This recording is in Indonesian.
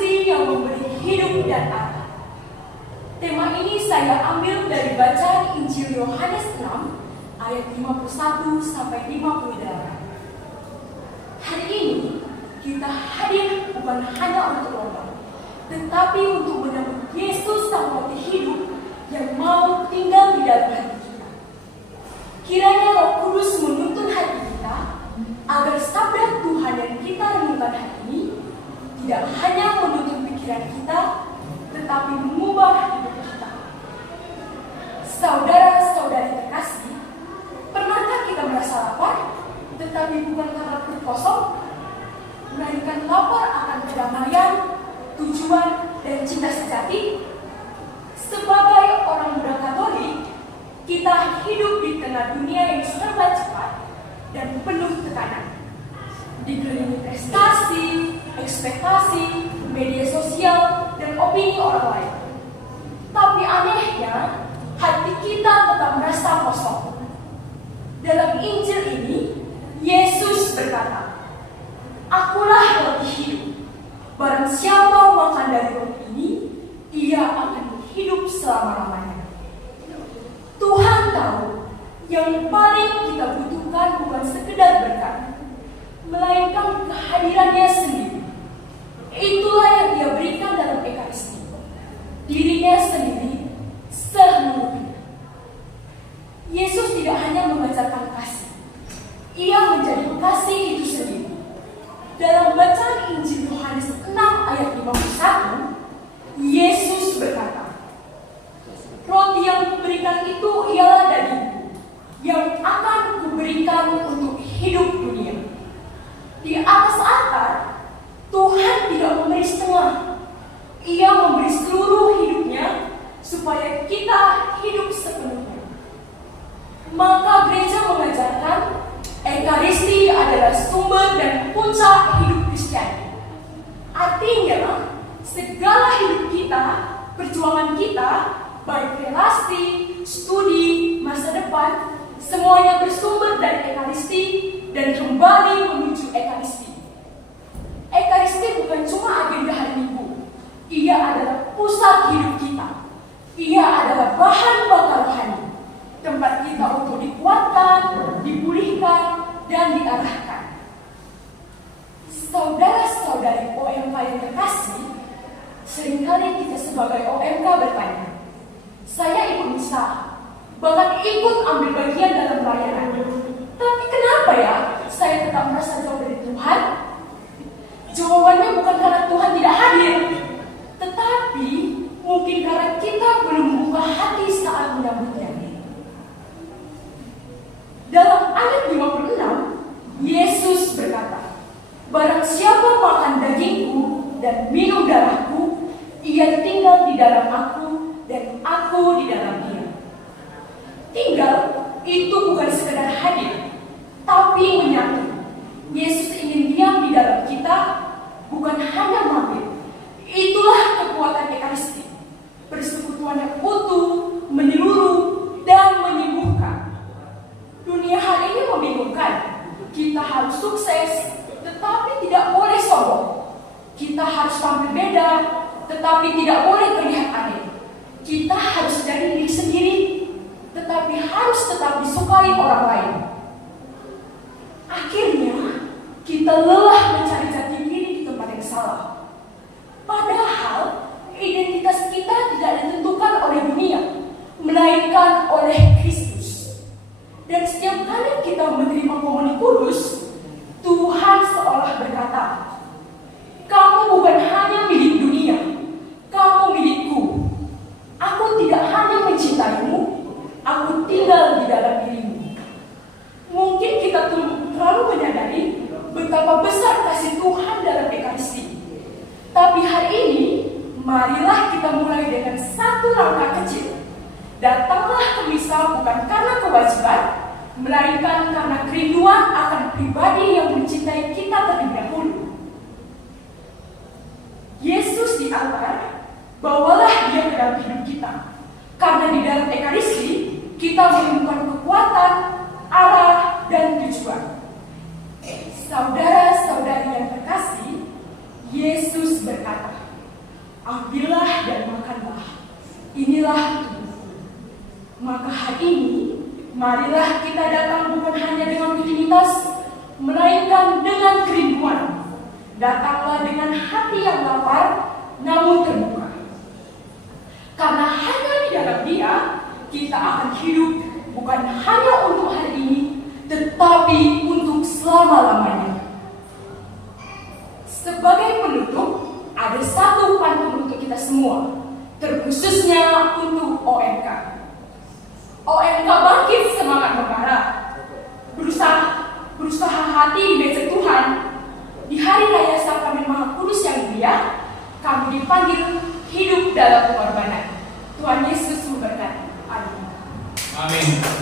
Ekaristi yang memberi hidup dan arti. Tema ini saya ambil dari bacaan Injil Yohanes 6 ayat 51 sampai 58. Hari ini kita hadir bukan hanya untuk lomba, tetapi untuk menyambut Yesus Sang Roti Hidup yang mau tinggal di dalam hati kita. Kiranya Roh Kudus menuntun hati kita agar sabda Tuhan yang kita renungkan hari ini tidak hanya menuntun pikiran kita, tetapi mengubah hidup kita. Saudara-saudari terkasih, pernahkah kita merasa lapar, tetapi bukan karena perut kosong, melainkan lapar akan kedamaian, tujuan, dan cinta sejati? Sebagai orang muda Katolik, kita hidup di tengah dunia yang serba cepat dan penuh tekanan. Dikelilingi prestasi, ekspektasi, media sosial, dan opini orang lain. Tapi anehnya, hati kita tetap merasa kosong. Dalam Injil ini, Yesus berkata, "Akulah roti hidup. Barang siapa makan dari roti ini, ia akan hidup selama-lamanya." Tuhan tahu yang paling kita butuhkan bukan sekedar berkat, melainkan kehadirannya sendiri. Itulah yang Dia berikan dalam Ekaristi, dirinya sendiri seluruhnya. Yesus tidak hanya mengajarkan kasih, Ia menjadi kasih itu sendiri. Dalam bacaan Injil Yohanes 6 ayat 51, Yesus berkata, "Roti yang kuberikan itu ialah dagingku, yang akan kuberikan untuk hidup dunia." Di atas altar, Tuhan tidak memberi setengah. Ia memberi seluruh hidupnya supaya kita hidup sepenuhnya. Maka gereja mengajarkan Ekaristi adalah sumber dan puncak hidup Kristiani. Artinya, segala hidup kita, perjuangan kita, baik relasi, studi, masa depan, semuanya bersumber dari Ekaristi dan kembali menuju Ekaristi. Ekaristi bukan cuma agenda hari Minggu. Ia adalah pusat hidup kita. Ia adalah bahan bakar rohani, tempat kita untuk dikuatkan, dipulihkan, dan diarahkan. Saudara-saudari OMK yang terkasih, seringkali kita sebagai OMK bertanya, "Saya ikut misa, bahkan ikut ambil bagian dalam pelayanan. Tapi kenapa ya saya tetap merasa jauh dari Tuhan?" Jawabannya bukan karena Tuhan tidak hadir, tetapi mungkin karena kita belum membuka hati saat menyambutnya. Dalam ayat 56, Yesus berkata, "Barang siapa makan dagingku dan minum darahku, ia tinggal di dalam aku dan aku di dalam dia." Tinggal itu bukan sekedar hadir, tapi menyatu. Yesus ingin diam di dalam kita, bukan hanya mampir. Itulah kekuatan Ekaristi, persekutuan yang utuh, menyeluruh, dan menyembuhkan. Dunia hari ini membingungkan. Kita harus sukses, tetapi tidak boleh sombong. Kita harus tampil beda, tetapi tidak boleh terlihat aneh. Kita harus jadi diri sendiri, tetapi harus tetap disukai orang lain. Akhirnya, kita lelah mencari jati diri di tempat yang salah. Padahal, identitas kita tidak ditentukan oleh dunia, melainkan oleh Kristus. Dan setiap kali kita menerima komuni kudus, Tuhan seolah berkata, "Kamu bukan hanya milik dunia, kamu milikku. Aku tidak hanya mencintaimu, aku tinggal di dalam dirimu." Mungkin kita terlalu menyadari betapa besar kasih Tuhan dalam Ekaristi. Tapi hari ini, marilah kita mulai dengan satu langkah kecil. Datanglah ke misa bukan karena kewajiban, melainkan karena kerinduan akan pribadi yang mencintai kita terlebih dahulu. Yesus di altar, bawalah Dia ke dalam hidup kita. Karena di dalam Ekaristi, kita menemukan kekuatan, arah, dan tujuan. Saudara-saudari yang terkasih, Yesus berkata, Maka hari ini, marilah kita datang bukan hanya dengan rutinitas, melainkan dengan kerinduan. Datanglah dengan hati yang lapar, namun terbuka. Karena hanya di dalam Dia, kita akan hidup bukan hanya untuk hari ini, tetapi untuk selama-lamanya. Sebagai penutup, ada satu pantun untuk kita semua, terkhususnya untuk OMK. OMK bangkit semangat membara, berusaha hati di meja Tuhan. Di hari raya Sakramen Maha Kudus yang mulia, kami dipanggil hidup dalam pengorbanan. Tuhan Yesus memberkati. Amin. Amin.